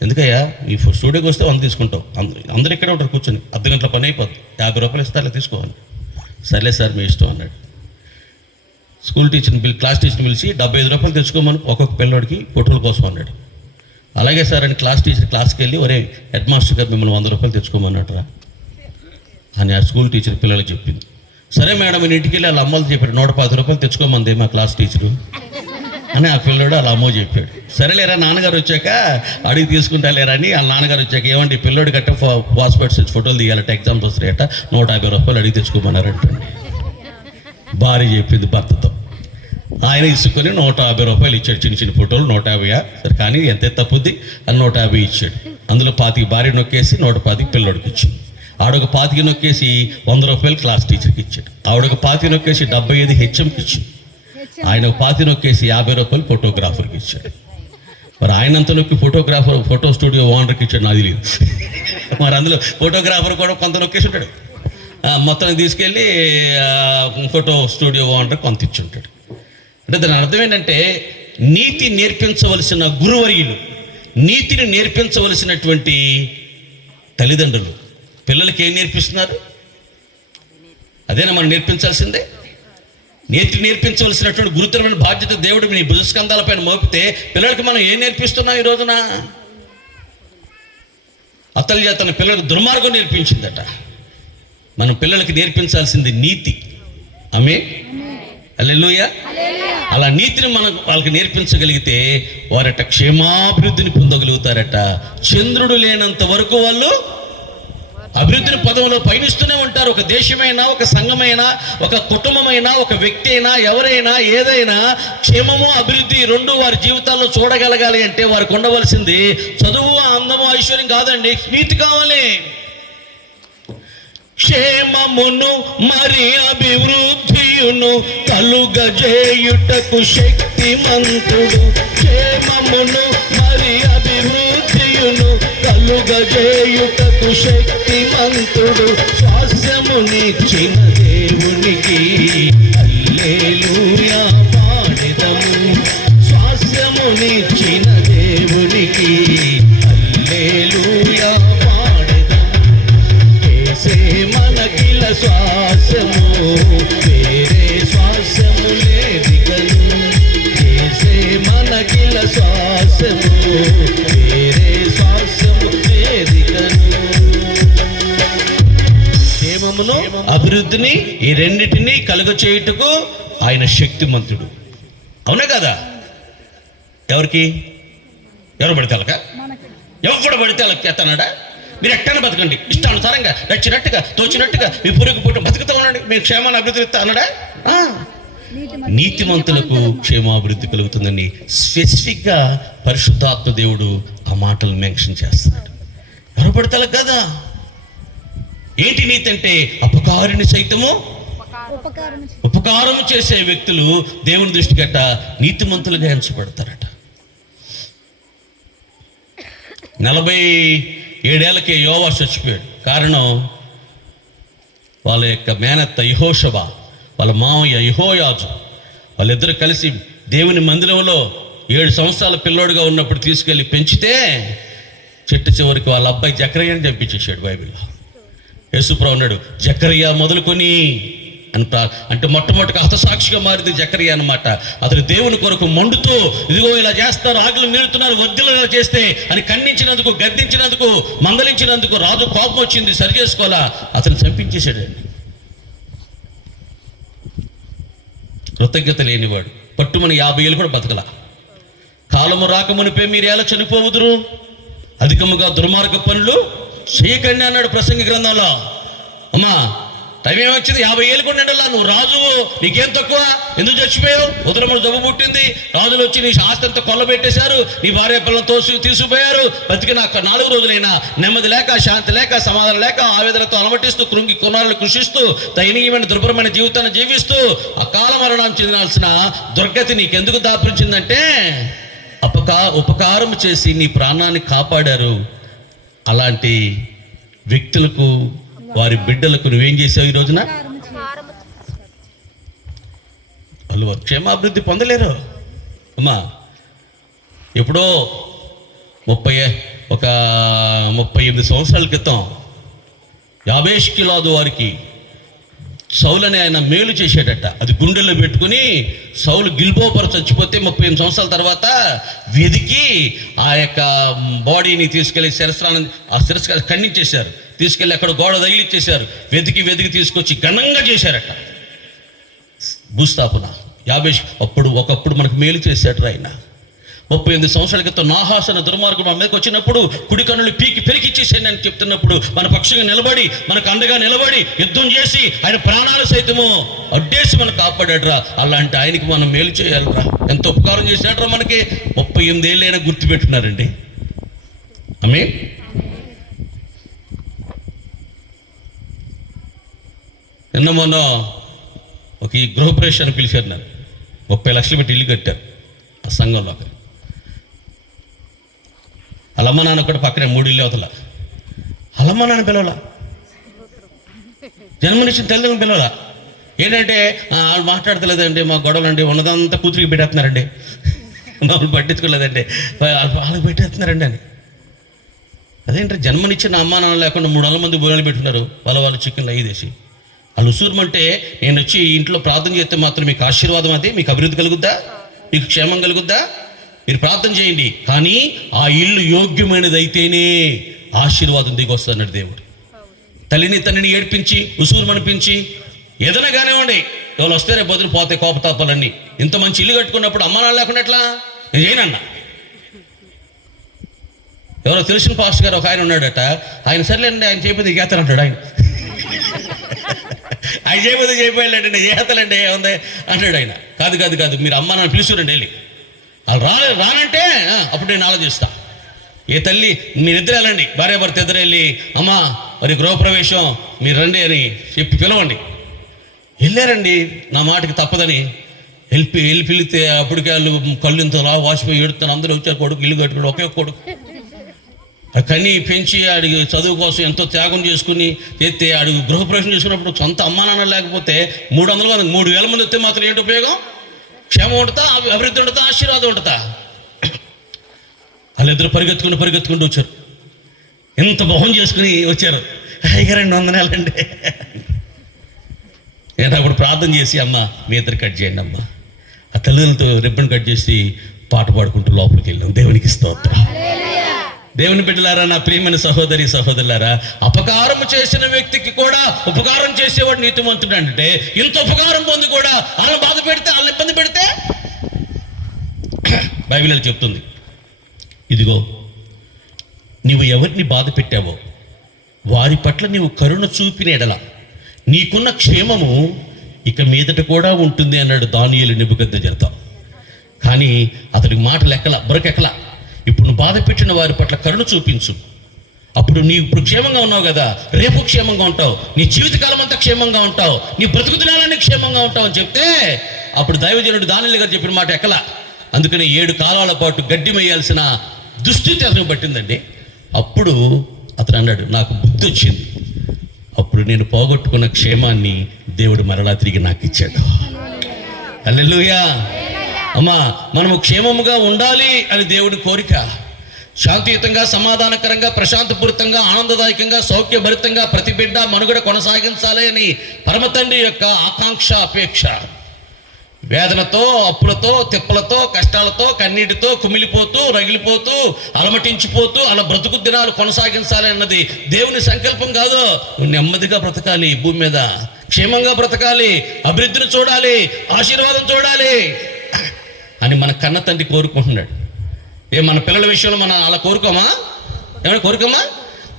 ఎందుకయ్యా, ఈ స్టూడియోకి వస్తే 100 తీసుకుంటావు, అందరు ఇక్కడే ఉంటారు కూర్చొని, అర్ధ గంటల పని అయిపోద్ది, 50 రూపాయలు ఇస్తారా తీసుకోవాలి. సర్లే సార్ మీ ఇష్టం అన్నాడు. స్కూల్ టీచర్ని క్లాస్ టీచర్ని పిలిచి 75 రూపాయలు తెచ్చుకోమని ఒక్కొక్క పిల్లోడికి ఫోటోల కోసం అన్నాడు. అలాగే సార్ అని క్లాస్ టీచర్ క్లాస్కి వెళ్ళి ఒరే హెడ్ మాస్టర్ గారు మిమ్మల్ని 100 రూపాయలు తెచ్చుకోమన్నట్రా అని ఆ స్కూల్ టీచర్ పిల్లలకు చెప్పింది. సరే మేడం నేను ఇంటికి వెళ్ళి వాళ్ళ అమ్మలు చెప్పాడు 110 రూపాయలు తెచ్చుకోమంది మా క్లాస్ టీచరు అని ఆ పిల్లడు వాళ్ళ అమ్మ చెప్పాడు. సరేలేరా నాన్నగారు వచ్చాక అడిగి తీసుకుంటా లేరా అని వాళ్ళ నాన్నగారు వచ్చాక ఏమంటే పిల్లోడి గట్ట పాస్పోర్ట్ సైజ్ ఫోటోలు తీయాలట, ఎగ్జామ్స్ వస్తాయట, 150 రూపాయలు అడిగి తెచ్చుకోమన్నారంటండి. భార్య చెప్పింది భర్తతో. ఆయన ఇసుకొని 150 రూపాయలు ఇచ్చాడు. చిన్న చిన్న ఫోటోలు 150 సరే కానీ ఎంత తప్పుద్ది అని 150 ఇచ్చాడు. అందులో 25 భార్య నొక్కేసి 110 పిల్లోడికి ఇచ్చింది. ఆవిడొక 25 నొక్కేసి 100 రూపాయలు క్లాస్ టీచర్కి ఇచ్చాడు. ఆవిడొక 25 నొక్కేసి 75 హెచ్ఎంకి ఇచ్చింది. ఆయన 25 నొక్కేసి 50 రూపాయలు ఫోటోగ్రాఫర్కి ఇచ్చాడు. మరి ఆయనంత నొక్కి ఫోటోగ్రాఫర్ ఫోటో స్టూడియో ఓనర్కి ఇచ్చాడు, నాది లేదు. మరి అందులో ఫోటోగ్రాఫర్ కూడా కొంత నొక్కేసి ఉంటాడు. మొత్తం తీసుకెళ్ళి ఫోటో స్టూడియో ఓనర్ కొంత ఇచ్చి ఉంటాడు. అంటే దాని అర్థం ఏంటంటే నీతి నేర్పించవలసిన గురువర్యులు, నీతిని నేర్పించవలసినటువంటి తల్లిదండ్రులు పిల్లలకి ఏం నేర్పిస్తున్నారు? అదేనా మనం నేర్పించాల్సిందే. నీతి నేర్పించవలసినటువంటి గురుతరమైన బాధ్యత దేవుడు నీ భుజస్కంధాలపైన మోపితే పిల్లలకి మనం ఏం నేర్పిస్తున్నాం ఈ రోజున? అతల్య తన పిల్లలకు దుర్మార్గం నేర్పించిందట. మనం పిల్లలకి నేర్పించాల్సింది నీతి. ఆమేన్, హల్లెలూయా. అలా నీతిని మనం వాళ్ళకి నేర్పించగలిగితే వారట క్షేమాభివృద్ధిని పొందగలుగుతారట. చంద్రుడు లేనంత వరకు వాళ్ళు అభివృద్ధిని పదంలో పయనిస్తూనే ఉంటారు. ఒక దేశమైనా, ఒక సంఘమైనా, ఒక కుటుంబమైనా, ఒక వ్యక్తి అయినా, ఎవరైనా, ఏదైనా క్షేమము అభివృద్ధి రెండు వారి జీవితాల్లో చూడగలగాలి అంటే వారికి ఉండవలసింది చదువు, అందము, ఐశ్వర్యం కాదండి, నీతి కావాలి. క్షేమమును మరి అభివృద్ధియును కలుగజేయుటకు శక్తిమంతుడు. క్షేమమును మరి అభివృద్ధియును కలుగజేయుటకు శక్తిమంతుడు. స్వాస్యమునిచ్చిన దేవునికి హల్లెలూయా పాడెదము. స్వాస్యమునిచ్చిన దేవునికి హల్లెలూయా మనకిల శ్వాసము, వేరే శ్వాసము లేదిగను. చేసే మనకిల శ్వాసము, వేరే శ్వాసము లేదిగను. క్షేమమును అభివృద్ధిని ఈ రెండిటిని కలుగచేయుటకు ఆయన శక్తిమంతుడు. అవునా కదా? ఎవరికి? ఎవరు పడితే అలక? ఎవరు పడితే అలక ఎత్తనాడా? మీరు ఎట్టని బతకండి, ఇష్టానుసారంగా నచ్చినట్టుగా తోచినట్టుగా మీ పురుగు పుట్టు బతుకుతూ ఉండండి, మీరు క్షేమాన్ని అభివృద్ధి ఇస్తా అన్నాడా? నీతిమంతులకు క్షేమాభివృద్ధి కలుగుతుందని స్పెసిఫిక్గా పరిశుద్ధాత్మ దేవుడు ఆ మాటలు మెన్షన్ చేస్తున్నాడు. ఎవరు పడతారు కదా? ఏంటి నీతి అంటే అపకారిని సైతము ఉపకారం చేసే వ్యక్తులు దేవుని దృష్టి గట్ట నీతిమంతులుగా ఎంచబడతారట. 47 యోవా చచ్చిపోయాడు. కారణం వాళ్ళ యొక్క మేనత్త యెహోషువ, వాళ్ళ మామయ్య యెహోయాజు, వాళ్ళిద్దరూ కలిసి దేవుని మందిరంలో 7 సంవత్సరాల పిల్లోడుగా ఉన్నప్పుడు తీసుకెళ్ళి పెంచితే చెట్టు చివరికి వాళ్ళ అబ్బాయి జకర్యాని చంపించేశాడు. బైబిల్లో యేసుప్రభు అన్నాడు జకర్యా మొదలుకొని అని. అంటే మొట్టమొదటిగా హతసాక్షిగా మారింది జకర్యా అన్నమాట. అతను దేవుని కొరకు మండుతూ ఇదిగో ఇలా చేస్తారు, ఆకులు మీరుతున్నారు, వద్దులు ఇలా చేస్తే అని ఖండించినందుకు, గద్దించినందుకు, మందలించినందుకు రాజు కోపం వచ్చింది, సరి చేసుకోవాలా, అతను చంపించేశాడండి. కృతజ్ఞత లేనివాడు పట్టుమని 50 ఏళ్ళు కూడా బతకలా. కాలము రాకమునిపే మీరు ఎలా చనిపోవుదురు, అధికముగా దుర్మార్గ పనులు చేయకండి అన్నాడు ప్రసంగి గ్రంథంలో. అమ్మా టైం ఏమొచ్చింది? 50 ఏళ్ళు కూడా నిండలా. నువ్వు రాజు, నీకేం తక్కువ? ఎందుకు చచ్చిపోయావు? ఉదరములు జబ్బు పుట్టింది, రాజులు వచ్చి నీ ఆస్తి అంతా కొల్లబెట్టేశారు, నీ భార్య పిల్లలను తీసుకుపోయారు. బతికిన 4 రోజులైనా నెమ్మది లేక, శాంతి లేక, సమాధానం లేక, ఆవేదనతో అలమటిస్తూ, కృంగి కొనాలను కృషిస్తూ, దయనీయమైన దుర్భరమైన జీవితాన్ని జీవిస్తూ అకాల మరణం చెందాల్సిన దుర్గతి నీకెందుకు దాపురించిందంటే ఉపకారం చేసి నీ ప్రాణాన్ని కాపాడారు. అలాంటి వ్యక్తులకు, వారి బిడ్డలకు నువ్వేం చేసావు ఈ రోజున? వాళ్ళు క్షేమాభివృద్ధి పొందలేరు. అమ్మా ఎప్పుడో 38 సంవత్సరాల క్రితం యాబేష్ గిలాదు వారికి సౌలని ఆయన మేలు చేసేటట్ట. అది గుండెల్లో పెట్టుకుని సౌలు గిల్బోపరు చచ్చిపోతే 38 సంవత్సరాల తర్వాత వెదికి ఆ యొక్క బాడీని తీసుకెళ్ళి ఆ శిరస్సు ఖండించేశారు. తీసుకెళ్ళి అక్కడ గోడ తగిలిచ్చేశారు. వెతికి తీసుకొచ్చి ఘనంగా చేశారట భూస్థాపన. ఒకప్పుడు మనకు మేలు చేశాడు ఆయన. 38 సంవత్సరాల క్రితం నాహాసు అనే దుర్మార్గుడు మన మీదకి వచ్చినప్పుడు కుడి కన్నులు పీకి పెరికిచ్చేసాను అని చెప్తున్నప్పుడు మన పక్షంగా నిలబడి మనకు అండగా నిలబడి యుద్ధం చేసి ఆయన ప్రాణాలు సైతము అడ్డేసి మనకు కాపాడాడురా. అలాంటి ఆయనకి మనం మేలు చేయాలిరా. ఎంత ఉపకారం చేసినట్రా మనకి. 38 ఏళ్ళైనా గుర్తుపెట్టున్నారండి. ఆమేన్. నిన్న మొన్న ఒక ఈ గృహప్రవేశాన్ని పిలిచారు. నన్ను 30 లక్షలు పెట్టి ఇల్లు కట్టారు ఆ సంఘంలో. అలమ్మ నాన్న కూడా పక్కనే 3 ఇల్లు అవతల. అలమ్మ నాన్న పిలవాల, జన్మనిచ్చిన తల్లిదండ్రులు పిలవాల. ఏంటంటే వాళ్ళు మాట్లాడతలేదండి, మా గొడవలు అండి, ఉన్నదంతా కూతురికి పెట్టేస్తున్నారండి, వాళ్ళు పట్టించుకోలేదండి, వాళ్ళకి పెట్టేస్తున్నారండి అని. అదేంటి జన్మనిచ్చిన అమ్మా నాన్న లేకుండా 300 మంది భోజనాలు పెట్టున్నారు. వాళ్ళు చికెన్లు అయ్యేసి వాళ్ళు ఉసూరమంటే నేను వచ్చి ఇంట్లో ప్రార్థన చేస్తే మాత్రం మీకు ఆశీర్వాదం, అది మీకు అభివృద్ధి కలుగుద్దా, మీకు క్షేమం కలుగుద్దా? మీరు ప్రార్థన చేయండి, కానీ ఆ ఇల్లు యోగ్యమైనది అయితేనే ఆశీర్వాదం దిగి వస్తుంది అన్నాడు దేవుడు. తల్లిని తండ్రిని ఏడ్పించి ఉసూరుమనిపించి ఏదైనా కానివ్వండి, ఎవరు వస్తే రేపు బదులు పోతే కోపతాపాలన్నీ. ఇంత మంచి ఇల్లు కట్టుకున్నప్పుడు అమ్మ నాన్న లేకుండా ఎట్లా? నేను చేయనన్నా. ఎవరో తెలిసిన పాస్టర్ గారు ఒక ఆయన ఉన్నాడట. ఆయన సర్లేండి, ఆయన చేయకపోతే చేస్తానంటాడు. ఆయన చేయకపోతే చేయపోయాడండి, చేస్తానండి ఏముంది అంటాడు ఆయన. కాదు మీరు అమ్మ నాన్న పిలుచురండి వెళ్ళి. వాళ్ళు రానంటే అప్పుడు నేను ఆలోచిస్తా. ఏ తల్లి మీరిద్దరు వెళ్ళండి, భార్య భర్త ఇద్దరు వెళ్ళి అమ్మ మరి గృహప్రవేశం మీరు రండి అని చెప్పి పిలవండి. వెళ్ళారండి, నా మాటకి తప్పదని వెళ్ళి పిలితే అప్పటికే వాళ్ళు కళ్ళు ఇంత వాసిపోయి ఏడుతాను. అందరూ వచ్చారు, కొడుకు ఇల్లు కట్టుకుని ఒకే కొడుకు కని పెంచి ఆడికి చదువు కోసం ఎంతో త్యాగం చేసుకుని చేస్తే ఆడికి గృహప్రవేశం చేసుకున్నప్పుడు సొంత అమ్మా నాన్న లేకపోతే 300 మంది 3000 మంది వస్తే మాత్రం ఏంటి ఉపయోగం? క్షేమం ఉంటుందా, అభివృద్ధి ఉంటుందా, ఆశీర్వాదం ఉంటుందా? వాళ్ళిద్దరు పరిగెత్తుకుంటూ వచ్చారు. ఎంత మొహం చేసుకుని వచ్చారు. అయ్యారండి, వందనాలండి. నేను అప్పుడు ప్రార్థన చేసి అమ్మ మీ ఇద్దరు కట్ చేయండి అమ్మ. ఆ తల్లిదండ్రులతో రిబ్బన్ కట్ చేసి పాట పాడుకుంటూ లోపలికి వెళ్ళాం. దేవునికి స్తోత్రం. దేవుని బిడ్డలారా, నా ప్రియమైన సహోదరి సహోదరులారా, అపకారం చేసిన వ్యక్తికి కూడా ఉపకారం చేసేవాడు నీతిమంతుడు. అంటే ఇంత ఉపకారం పొంది కూడా వాళ్ళని బాధ పెడితే, వాళ్ళని ఇబ్బంది పెడితే బైబిల్ చెప్తుంది, ఇదిగో నీవు ఎవరిని బాధ పెట్టావో వారి పట్ల నీవు కరుణ చూపిన ఎడల నీకున్న క్షేమము ఇక మీదట కూడా ఉంటుంది అన్నాడు దానియేలు నెబుకద్నెజరుతో. కానీ అతడికి మాటలు బురకెక్కల. ఇప్పుడు నువ్వు బాధ పెట్టిన వారి పట్ల కరుణ చూపించు, అప్పుడు నీవు ఇప్పుడు క్షేమంగా ఉన్నావు కదా, రేపు క్షేమంగా ఉంటావు, నీ జీవితకాలం అంతా క్షేమంగా ఉంటావు, నీ బ్రతుకు దినాలన్నీ క్షేమంగా ఉంటావు అని చెప్తే అప్పుడు దైవజనుడు దానియేలు గారు చెప్పిన మాట ఎక్కల. అందుకని 7 కాలాల పాటు గడ్డి మేయాల్సిన దుస్థితి అతను పట్టిందండి. అప్పుడు అతను అన్నాడు, నాకు బుద్ధి వచ్చింది. అప్పుడు నేను పోగొట్టుకున్న క్షేమాన్ని దేవుడు మరలా తిరిగి నాకు ఇచ్చాడు. హల్లెలూయా. అమ్మా, మనము క్షేమముగా ఉండాలి అని దేవుడి కోరిక. శాంతియుతంగా, సమాధానకరంగా, ప్రశాంతపూరితంగా, ఆనందదాయకంగా, సౌఖ్యభరితంగా ప్రతి బిడ్డ మనుగడ కొనసాగించాలి అని పరమ తండ్రి యొక్క ఆకాంక్ష, అపేక్ష. వేదనతో, అప్పులతో, తిప్పలతో, కష్టాలతో, కన్నీటితో కుమిలిపోతూ, రగిలిపోతూ, అలమటించిపోతూ అలా బ్రతుకు దినాలు కొనసాగించాలి అన్నది దేవుని సంకల్పం కాదు. నెమ్మదిగా బ్రతకాలి, భూమి మీద క్షేమంగా బ్రతకాలి, అభివృద్ధిని చూడాలి, ఆశీర్వాదం చూడాలి అని మన కన్న తండ్రి కోరుకుంటున్నాడు. మన పిల్లల విషయంలో మనం అలా ఏమైనా కోరుకోమా?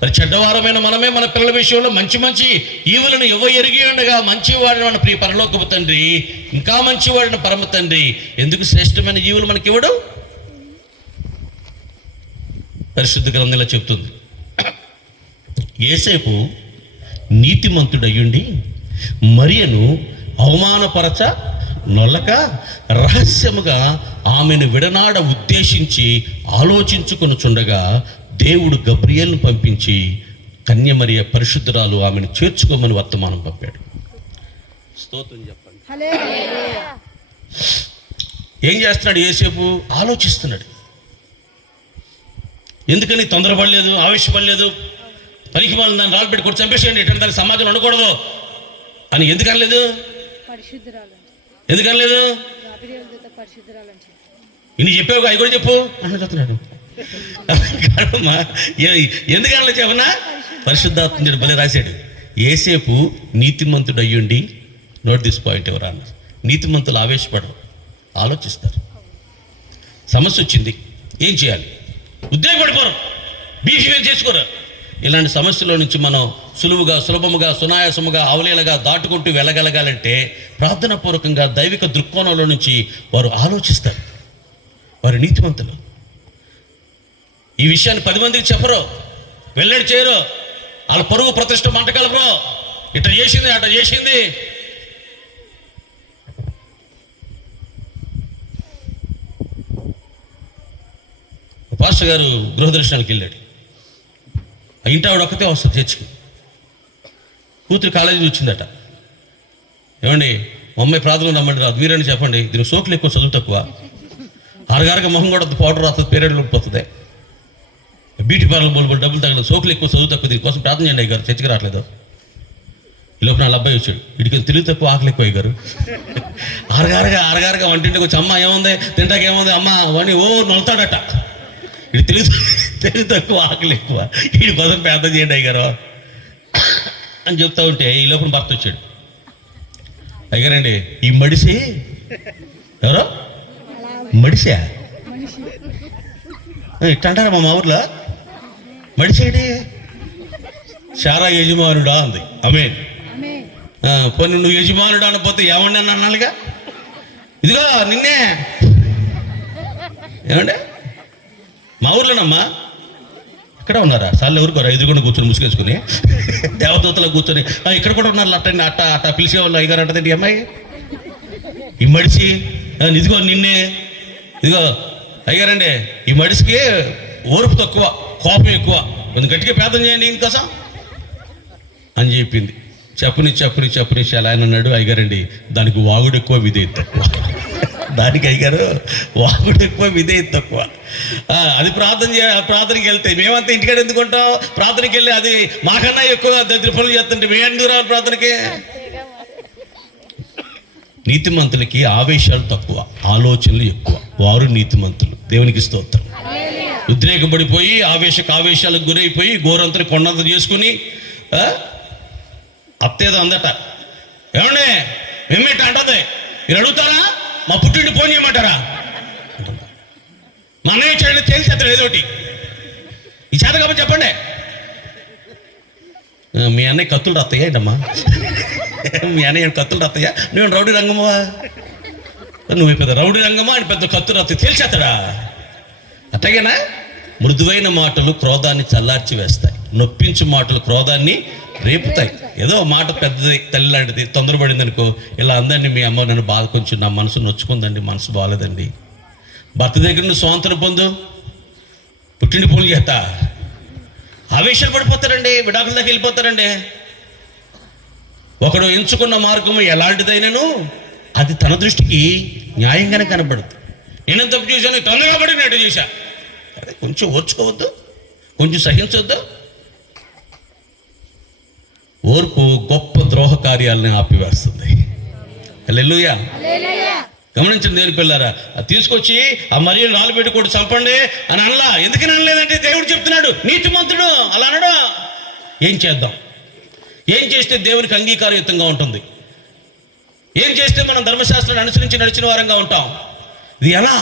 మరి చెడ్డవారమైన మనమే మన పిల్లల విషయంలో మంచి ఈవులను ఎరిగి ఉండగా మంచివాడిని మన ప్రియ పరలోకపు తండ్రి, ఇంకా మంచివాడిని పరమ తండ్రి ఎందుకు శ్రేష్టమైన ఈవులు మనకి ఇవ్వడు? పరిశుద్ధ గ్రంథంలో చెప్తుంది, యోసేపు నీతిమంతుడయ్యుండి మరియను అవమానపరచ నొల్లక రహస్యముగా ఆమెను విడనాడ ఉద్దేశించి ఆలోచించుకొనుచుండగా దేవుడు గబ్రియేలును పంపించి కన్యమరియ పరిశుద్ధురాలు ఆమెను చేర్చుకోమని వర్తమానం పంపాడు. స్తోత్రం చెప్పండి. ఏం చేస్తున్నాడు యోసేపు? ఆలోచిస్తున్నాడు. ఎందుకని తొందరపడలేదు, ఆవేశపడలేదు, పనికి వాళ్ళని దాన్ని రాళ్ళు పెట్టి కొట్టి చంపేసేయండి, ఎటువంటి దానికి సమాజంలో ఉండకూడదు అని ఎందుకు అనలేదు? పరిశుద్ధురాలు ఎందుకు అనలేదు? గాబ్రియెల్ దూత పరిశుద్ధురాలు అని చెప్పి. ఇన్ని చెప్పావు, అవి కూడా చెప్పు అని చెప్తున్నాడు. ఎందుకు అనలేదు చెప్పనా? పరిశుద్ధాత్మ భలే రాశాడు. ఏసేపు నీతిమంతుడు అయ్యుండి, నోట్ దిస్ పాయింట్ ఎవరు అన్నారు, నీతిమంతులు ఆవేశపడరు, ఆలోచిస్తారు. సమస్య వచ్చింది, ఏం చేయాలి, ఉద్రేకపడిపోరు, బిహేవియర్ చేసుకోరు. ఇలాంటి సమస్యల నుంచి మనం సులభముగా సునాయాసముగా అవలీలగా దాటుకుంటూ వెళ్ళగలగాలంటే ప్రార్థనాపూర్వకంగా దైవిక దృక్కోణంలో నుంచి వారు ఆలోచిస్తారు. వారు నీతిమంతులు. ఈ విషయాన్ని 10 మందికి చెప్పరు, వెల్లడి చేయరు. వాళ్ళ పరువు ప్రతిష్ట మంటగలరు. ఇట్లా చేసింది, అట్లా చేసింది. పాస్టర్ గారు గృహదర్శనానికి వెళ్ళాడు. ఆ ఇంటి ఆవిడ ఒక్కతే వస్తుంది చర్చికి. కూతురు కాలేజీ వచ్చిందట. ఏమండి మా అమ్మాయి ప్రార్థనలు రమ్మండి రాదు, మీరని చెప్పండి, దీనికి సోకులు ఎక్కువ, చదువు తక్కువ, అరగరగా మొహం కూడా పౌడర్ రాస్తుంది, పేరెడ్లు పోతుంది, బ్యూటీ పార్లర్ బోల్ డబ్బులు తగ్గలేదు, సోకులు ఎక్కువ, చదువు తక్కువ, దీనికోసం ప్రార్థన చేయండి అయ్యారు, చర్చికి రావట్లేదు. ఈ లోపల వాళ్ళ అబ్బాయి వచ్చాడు, వీడికి తెలివి తక్కువ, ఆకలి ఎక్కువ అయ్యారు. అరగారుగా వంటింటికి వచ్చి, అమ్మ ఏముంది తింటాక, ఏముంది అమ్మ వాడిని నొలుతాడట. ఇది తెలివి తక్కువ, ఆకలి ఎక్కువ, వీడి కోసం ప్రార్థన చేయండి అయ్యారు అని చెప్తా ఉంటే ఈ లోపల భర్త వచ్చాడు. అయ్యారండి ఈ మడిసి ఎవరో మడిసా ఇట్టంటారా మా ఊర్లో, మడిసేడి శారా యజమానుడా అంది. ఆమేన్. పోనీ నువ్వు యజమానుడు అనకపోతే ఏమండి అని అన్నాలుగా, ఇదిగో నిన్నే. ఏమండి మా ఊర్లోనమ్మా, ఇక్కడ ఉన్నారా సార్లు ఎవరుకోరా, ఎదురుకుండా కూర్చొని ముసుగేసుకుని దేవదూతలో కూర్చొని ఇక్కడ కూడా ఉన్నారు అట్టండి, అట్ట పిలిచేవాళ్ళు అయ్యారు అంటదండి. అమ్మాయి ఈ మడిసి, ఇదిగో నిన్నే, ఇదిగో అయ్యారండి ఈ మడిసికి ఓర్పు తక్కువ, కోపం ఎక్కువ, కొంచెం గట్టిగా ప్రార్థన చేయండి ఇంకోసం అని చెప్పింది. చెప్పని చాలా ఆయన అన్నాడు, అయ్యారండి దానికి వాగుడు ఎక్కువ, విధేయత తక్కువ. దానికి అయ్యారు వాగుడు ఎక్కువ, విధేయత తక్కువ. అది ప్రార్థనకి వెళ్తే మేమంతా ఇంటికాడ ఎందుకుంటాం, ప్రార్థనకి వెళ్ళి అది మాకన్నా ఎక్కువ దరిద్ర పనులు చేస్తుంటే మేము ఎందుకు రావాలి ప్రార్థనకి? నీతిమంతులకి ఆవేశాలు తక్కువ, ఆలోచనలు ఎక్కువ, వారు నీతిమంతులు. దేవునికి స్తోత్రం. ఉద్రేకపడిపోయి ఆవేశాలకు గురైపోయి గోరంతని కొండంత చేసుకుని అత్తేదో అందట, ఏమండే మేమేట అంటది, మీరు అడుగుతారా, మా పుట్టింటి ఫోన్ చేయమంటారా, మా అన్నయ్య చేయండి తేల్చేస్తాడు ఏదోటి, ఈ చేత కాబట్టి చెప్పండి. మీ అన్నయ్య కత్తులు రత్తయ్యా ఏంటమ్మా, మీ అన్నయ్య కత్తులు రత్తయ్యా, నువ్వు రౌడీ రంగమ్మా, నువ్వు పెద్ద రౌడీ రంగమ్మా అని పెద్ద కత్తులు రత్త తేల్చేస్తాడా? అట్టగేనా? మృదువైన మాటలు క్రోధాన్ని చల్లార్చి వేస్తాయి, నొప్పించు మాటలు క్రోధాన్ని రేపుతాయి. ఏదో మాట పెద్దది, తల్లి లాంటిది, తొందరపడింది అనుకో, ఇలా అందరినీ మీ అమ్మ నన్ను బాధ కొంచెం నా మనసు నొచ్చుకుందండి, మనసు బాగాలేదండి. భర్త దగ్గర నువ్వు స్వాతంత్రం పొందు, పుట్టింటి పూలు చేత ఆవేశాలు పడిపోతారండి, విడాకుల దాకా వెళ్ళిపోతారండి. ఒకడు ఎంచుకున్న మార్గము ఎలాంటిదైనాను అది తన దృష్టికి న్యాయంగానే కనబడుతుంది. నేను తప్పు చేశాను, తొందరగా పడి నేను చేశా, అదే కొంచెం ఓర్చుకోవద్దు, కొంచెం సహించవద్దు. ఓర్పు గొప్ప ద్రోహ కార్యాలని ఆపివేస్తుంది. హల్లెలూయా. గమనించండి దేవుని పిల్లారా, తీసుకొచ్చి ఆ మరియను రాళ్ళు పెట్టి కూడా చంపండి అని అనలా. ఎందుకని అనలేదంటే దేవుడు చెప్తున్నాడు నీతిమంతుడు అలా అనడు. ఏం చేద్దాం, ఏం చేస్తే దేవునికి అంగీకారయుక్తంగా ఉంటుంది, ఏం చేస్తే మనం ధర్మశాస్త్రాన్ని అనుసరించి నడిచిన వారంగా ఉంటాం, ఇది ఎలా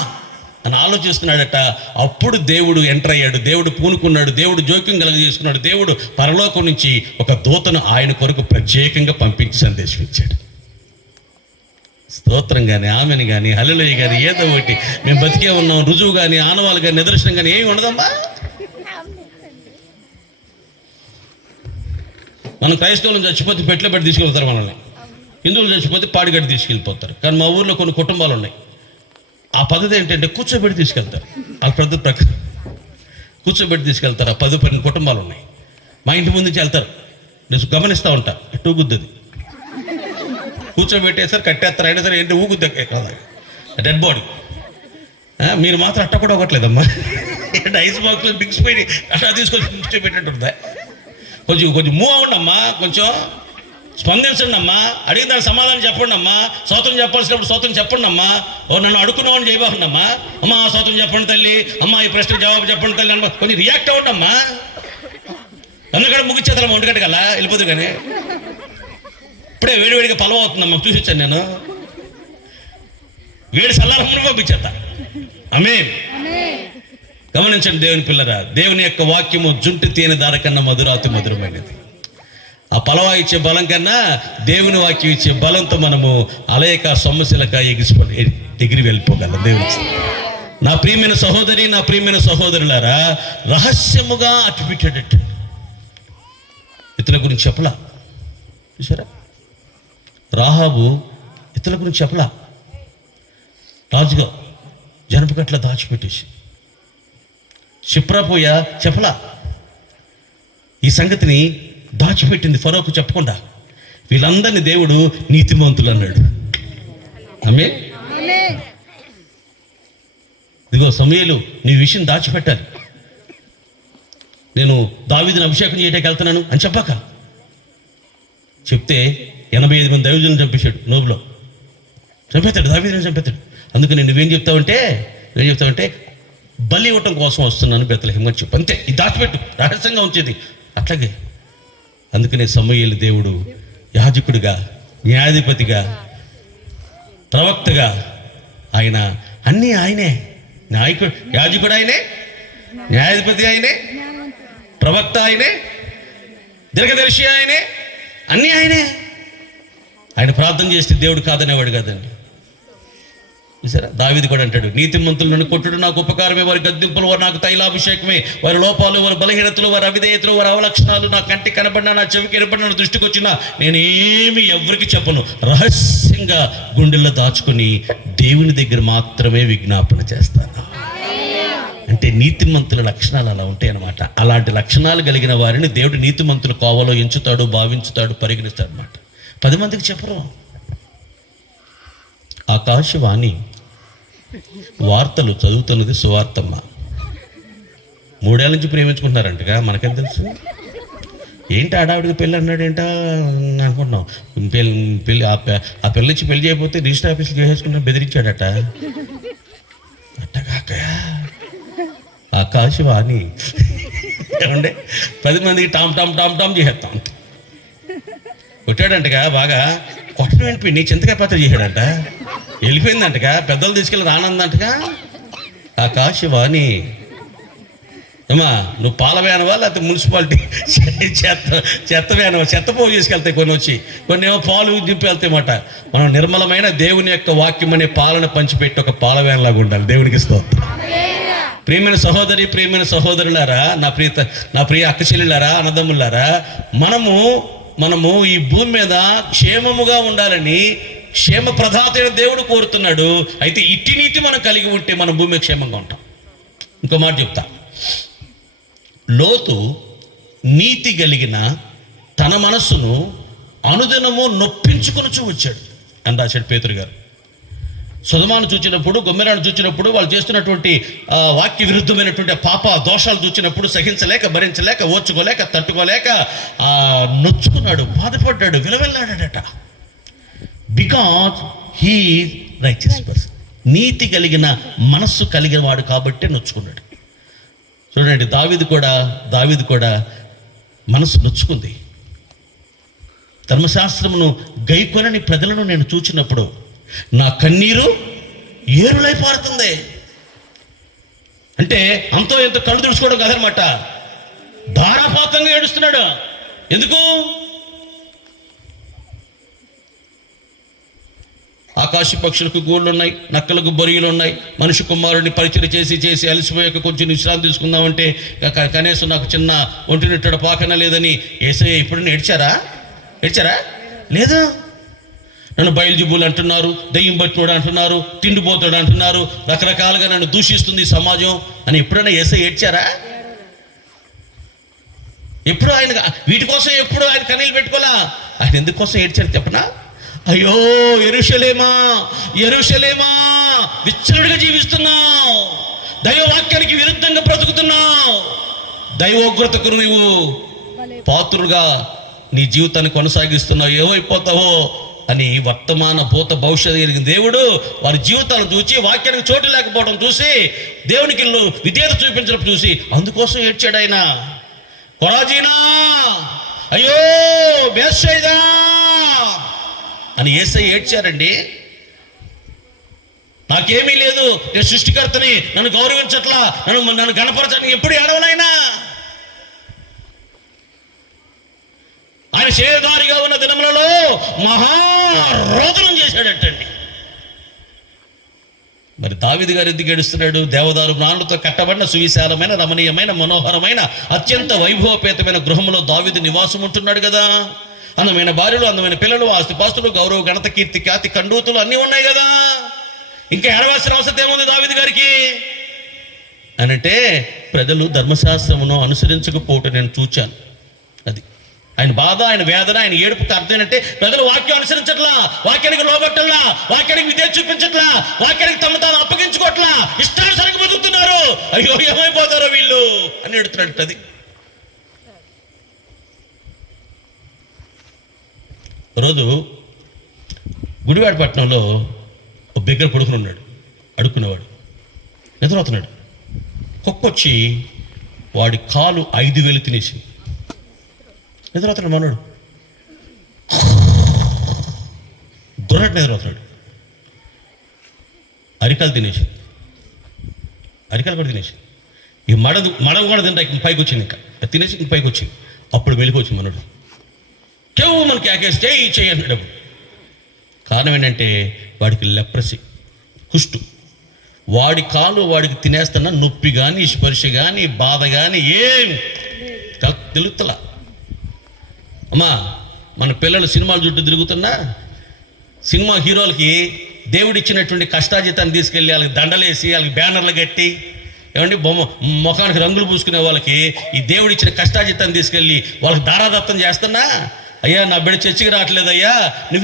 అని ఆలోచిస్తున్నాడట. అప్పుడు దేవుడు ఎంటర్ అయ్యాడు, దేవుడు పూనుకున్నాడు, దేవుడు జోక్యం కలగజేసుకున్నాడు. దేవుడు పరలోకం నుంచి ఒక దూతను ఆయన కొరకు ప్రత్యేకంగా పంపించి సందేశం ఇచ్చాడు. స్తోత్రం కానీ, ఆమెను కానీ, హల్లెలూయా కానీ, ఏదో ఒకటి మేము బతికే ఉన్నాం రుజువు కానీ, ఆనవాళ్ళు కానీ, నిదర్శనం కానీ ఏమి ఉండదమ్మా. మనం క్రైస్తవులను చచ్చిపోతే పెట్లో పెట్టి తీసుకెళ్తారు మనల్ని, హిందువులు చచ్చిపోతే పాడిగడ్డి తీసుకెళ్ళిపోతారు. కానీ మా ఊర్లో కొన్ని కుటుంబాలు ఉన్నాయి, ఆ పద్ధతి ఏంటంటే కూర్చోబెట్టి తీసుకెళ్తారు. ఆ పద్ధతి ప్రకారం కూర్చోబెట్టి తీసుకెళ్తారు. ఆ 10-12 కుటుంబాలు ఉన్నాయి. మా ఇంటి ముందు నుంచి వెళ్తారు, నేను గమనిస్తూ ఉంటా, ఎటు ఊగుద్ది, కూర్చోబెట్టేసారు, కట్టేస్తారు, అయినా సరే ఏంటి ఊగుద్ది కదా డెడ్ బాడీ. మీరు మాత్రం అట్ట కూడా ఒకట్లేదమ్మా, ఏంటి ఐస్ బాక్స్లో బిగ్సిపోయి అట్లా తీసుకొచ్చి కూర్చోబెట్టినట్టుందా? కొంచెం మూవ్ అవ్వండమ్మా, కొంచెం స్పందించండి అమ్మా. అడిగిన దానికి సమాధానం చెప్పండి అమ్మా. స్తోత్రం చెప్పాల్సినప్పుడు స్తోత్రం చెప్పండి అమ్మా. నన్ను అడుక్కున్నామని చేయబోకండి అమ్మా. అమ్మా స్తోత్రం చెప్పండి తల్లి, అమ్మా ఈ ప్రశ్నకు జవాబు చెప్పండి తల్లి అమ్మా. కొంచెం రియాక్ట్ అవ్వండి అమ్మా. అందుకని ముగిచ్చేద్దాం 1 గంట కల్లా వెళ్ళిపోతుంది. కానీ ఇప్పుడే వేడివేడిగా పలవ అవుతుందమ్మా, చూసి వచ్చాను నేను. వేడి సల్లారమ్మని పంపించేద్దా. ఆమేన్. గమనించండి దేవుని పిల్లరా, దేవుని యొక్క వాక్యము జుంటు తేనె దార కన్నా మధురాతి మధురమైనది. ఆ పలవా ఇచ్చే బలం కన్నా దేవుని వాక్యం ఇచ్చే బలంతో మనము అలయక సమస్యలక ఎగిరి వెళ్ళిపోగలం. దేవుని నా ప్రియమైన సహోదరి, నా ప్రియమైన సహోదరులారా, రహస్యముగా అట్టిపెట్టాడట. ఇతరుల గురించి చెప్పలా. చూసారా, రాహాబు ఇతరుల గురించి చెప్పలా. రాజుగా జనపకట్ల దాచిపెట్టేసి షిప్రాపోయ చెప్పలా. ఈ సంగతిని దాచిపెట్టింది ఫరోకు చెప్పకుండా. వీళ్ళందరినీ దేవుడు నీతిమంతులు అన్నాడు. ఆమేన్. ఇదిగో సమూయేలు, నీ విషయం దాచిపెట్టాలి. నేను దావీదుని అభిషేకం చేయడానికి వెళ్తున్నాను అని చెప్పాక చెప్తే 85 మంది దైవజనులను చంపేశాడు. నోబులో చంపేస్తాడు, దావీదుని చంపేస్తాడు. అందుకని నువ్వేం చెప్తావంటే బలి ఇవ్వటం కోసం వస్తున్నాను బెత్లెహేము అని చెప్పు. అంతే, ఇది దాచిపెట్టు, రహస్యంగా ఉంచేది. అట్లాగే అందుకనే సమూయేలు దేవుడు యాజకుడిగా, న్యాయాధిపతిగా, ప్రవక్తగా, ఆయన అన్నీ ఆయనే. నాయకుడు, యాజకుడు ఆయనే, న్యాయాధిపతి ఆయనే, ప్రవక్త ఆయనే, దీర్ఘదర్శి ఆయనే, అన్నీ ఆయనే. ఆయన ప్రార్థన చేస్తే దేవుడు కాదనేవాడు కాదండి. చూసారా, దావీదు కూడా అంటాడు, నీతిమంతులు నన్ను కొట్టుడు నాకు ఉపకారమే, వారి గద్దింపులు వారు నాకు తైలాభిషేకమే, వారి లోపాలు, వారి బలహీనతలు, వారి అవిధేయతలు, వారి అవలక్షణాలు నా కంటికి కనబడినా, నా చెవికి కనబడినా, నా దృష్టికి వచ్చినా నేనేమి ఎవరికి చెప్పను. రహస్యంగా గుండెల్లో దాచుకొని దేవుని దగ్గర మాత్రమే విజ్ఞాపన చేస్తాను. అంటే నీతిమంతుల లక్షణాలు అలా ఉంటాయి అన్నమాట. అలాంటి లక్షణాలు కలిగిన వారిని దేవుడు నీతిమంతుల కోవలో ఎంచుతాడు, భావించుతాడు, పరిగణిస్తాడు అన్నమాట. 10 మందికి చెప్పరు. ఆకాశవాణి వార్తలు చదువుతున్నది సువార్తమ్మ. 3 ఏళ్ళ నుంచి ప్రేమించుకుంటున్నారంటగా, మనకేం తెలుసు. ఏంటి ఆడావిడికి పెళ్ళి అన్నాడు ఏంటా అనుకుంటున్నాం. పెళ్ళి ఆ పెళ్ళి ఇచ్చి పెళ్లి చేయకపోతే రిజిస్టర్ ఆఫీస్లో చేసేసుకుంటాం బెదిరించాడట. అట్టగాక ఆకాశవాణి ఏమంటే 10 మందికి టామ్ టామ్ టామ్ టామ్ చేసేస్తాం. కొట్టాడంటగా, బాగా కొట్టడం ఏంటి, నీ చింతకాయ పాత్ర చేశాడంట. వెళ్ళిపోయిందంటగా, పెద్దలు తీసుకెళ్ళి రానందంటగా. ఆకాశవాణి ఏమా, నువ్వు పాల వ్యానవా లేకపోతే మున్సిపాలిటీ చెత్త వ్యానవా? చెత్త పోగు చేసుకెళ్తాయి కొన్ని, వచ్చి కొన్ని ఏమో పాలు దింపి వెళ్తాయన్నమాట. మనం నిర్మలమైన దేవుని యొక్క వాక్యం అనే పాలన పంచిపెట్టి ఒక పాల వ్యాన్లాగా ఉండాలి. దేవునికి స్తోత్రం. ప్రియమైన సహోదరి, ప్రియమైన సహోదరులారా, నా ప్రియ అక్క చెల్లెలారా, అన్నదమ్ములారా, మనము ఈ భూమి మీద క్షేమముగా ఉండాలని క్షేమ ప్రదాతైన దేవుడు కోరుతున్నాడు. అయితే ఇట్టి నీతి మనం కలిగి ఉంటే మనం భూమి క్షేమంగా ఉంటాం. ఇంకో మాట చెప్తా, లోతు నీతి కలిగిన తన మనస్సును అనుదినము నొప్పించుకొని వచ్చాడు అని రాశాడు పేతురు గారు. సొదొమను చూచినప్పుడు, గొమొర్రాను చూచినప్పుడు, వాళ్ళు చేస్తున్నటువంటి వాక్య విరుద్ధమైనటువంటి పాప దోషాలు చూచినప్పుడు సహించలేక, భరించలేక, ఓర్చుకోలేక, తట్టుకోలేక నొచ్చుకున్నాడు, బాధపడ్డాడు, విలవెల్లాడట. బికాజ్ హీ రైచియస్ పర్సన్, నీతి కలిగిన మనస్సు కలిగిన వాడు కాబట్టి నొచ్చుకున్నాడు. చూడండి, దావీదు కూడా మనసు నొచ్చుకుంది. ధర్మశాస్త్రమును గైకొనని ప్రజలను నేను చూచినప్పుడు నా కన్నీరు ఏరులై పారుతుంది. అంటే అంతో ఎంతో కళ్ళు తుడుచుకోవడం కదనమాట, ధారాపాతంగా ఏడుస్తున్నాడు. ఎందుకు? ఆకాశ పక్షులకు గూళ్ళు ఉన్నాయి, నక్కలకు బొరియలు ఉన్నాయి. మనిషి కుమారుడిని పరిచయం చేసి అలసిపోయాక కొంచెం విశ్రాంతి తీసుకుందామంటే కనీసం నాకు చిన్న ఒంటి నిట్టడ పాకన లేదని యేసయ్య ఎప్పుడైనా ఏడ్చారా? లేదు. నన్ను బయలుజుబులు అంటున్నారు, దయ్యం పట్టినోడు అంటున్నారు, తిండిపోతాడు అంటున్నారు, రకరకాలుగా నన్ను దూషిస్తుంది సమాజం అని ఎప్పుడైనా యేసయ్య ఏడ్చారా? ఎప్పుడు ఆయన వీటి కోసం ఎప్పుడు ఆయన కన్నీళ్ళు పెట్టుకోలా. ఆయన ఎందుకోసం ఏడ్చారు చెప్పనా? అయ్యో యెరూషలేమా, విచ్చలుడిగా జీవిస్తున్నావు, దైవవాక్యానికి విరుద్ధంగా బ్రతుకుతున్నావు, దైవోగ్రతకు నువ్వు పాత్రులుగా నీ జీవితాన్ని కొనసాగిస్తున్నావు, ఏమైపోతావో అని వర్తమాన భూత భవిష్యత్తు కలిగిన దేవుడు వారి జీవితాలను చూసి, వాక్యానికి చోటు లేకపోవడం చూసి, దేవునికి విధేయత చూపించడం చూసి అందుకోసం ఏడ్చాడు ఆయన. కొరాజీనా, అయ్యో బేత్షెయిదా అని యేసయ్య ఏడ్చారండి. నాకేమీ లేదు, నేను సృష్టికర్తని, నన్ను గౌరవించట్లా, నన్ను గణపరచని ఎప్పుడు ఏడవలైనా. ఆయన శరీరధారిగా ఉన్న దినములలో మహారోదనం చేశాడటండి. మరి దావీదు గారు ఎందుకు ఏడుస్తున్నాడు? దేవదారు మ్రాణులతో కట్టబడిన సువిశాలమైన, రమణీయమైన, మనోహరమైన, అత్యంత వైభవపేతమైన గృహంలో దావీదు నివాసం ఉంటున్నాడు కదా. అందమైన భార్యలు, అందమైన పిల్లలు, ఆస్తిపాస్తులు, గౌరవ, ఘనత, కీర్తి, ఖ్యాతి, కండూతులు అన్నీ ఉన్నాయి కదా. ఇంకా ఏడవలసిన అవసరం ఏముంది దావీదు గారికి అనంటే, ప్రజలు ధర్మశాస్త్రమును అనుసరించకపోవటం నేను చూచాను. అది ఆయన బాధ, ఆయన వేదన, ఆయన ఏడుపుకి అర్థం ఏంటంటే, ప్రజలు వాక్యం అనుసరించట్లా, వాక్యానికి లోబట్టల్లా, వాక్యానికి విధేయత చూపించట్లా, వాక్యానికి తమ తాను అప్పగించుకోవట్లా, ఇష్టానుసారంగా బతుకుతున్నారు. అయ్యో ఏమైపోతారో వీళ్ళు అని ఎడుతున్నాడు. అది రోజు గుడివాడపట్నంలో ఒక బిగ్గర పడుకుని ఉన్నాడు, అడుక్కునేవాడు, నిద్రపోతున్నాడు. కుక్కొచ్చి వాడి కాలు 5,000 తినేసింది. నిద్రపోతున్నాడు మనోడు, దొరటి నిద్రపోతున్నాడు. అరికాలు తినేసింది, అరికాలు కూడా తినేసింది. ఈ మడవ కూడా తింటా పైకి వచ్చింది, ఇంకా తినేసి ఇంక పైకి వచ్చింది. అప్పుడు మెలకు వచ్చింది మనోడు. కేవు మన కేకేసి చేయి అన్నాడు. కారణం ఏంటంటే వాడికి లెప్రసీ, కుష్టు. వాడి కాలు వాడికి తినేస్తున్నా నొప్పి కానీ, స్పర్శ కానీ, బాధ కానీ ఏం తెలుగుతలా. అమ్మా, మన పిల్లలు సినిమాల చుట్టూ తిరుగుతున్నా, సినిమా హీరోలకి దేవుడిచ్చినటువంటి కష్టాజీతాన్ని తీసుకెళ్ళి వాళ్ళకి దండలేసి, వాళ్ళకి బ్యానర్లు కట్టి, ఏమండి ముఖానికి రంగులు పూసుకునే వాళ్ళకి ఈ దేవుడిచ్చిన కష్టాజీతాన్ని తీసుకెళ్ళి వాళ్ళకి దారాదత్తం చేస్తున్నా, అయ్యా నా బిడ్డ చర్చికి రావట్లేదయ్యా, నువ్వు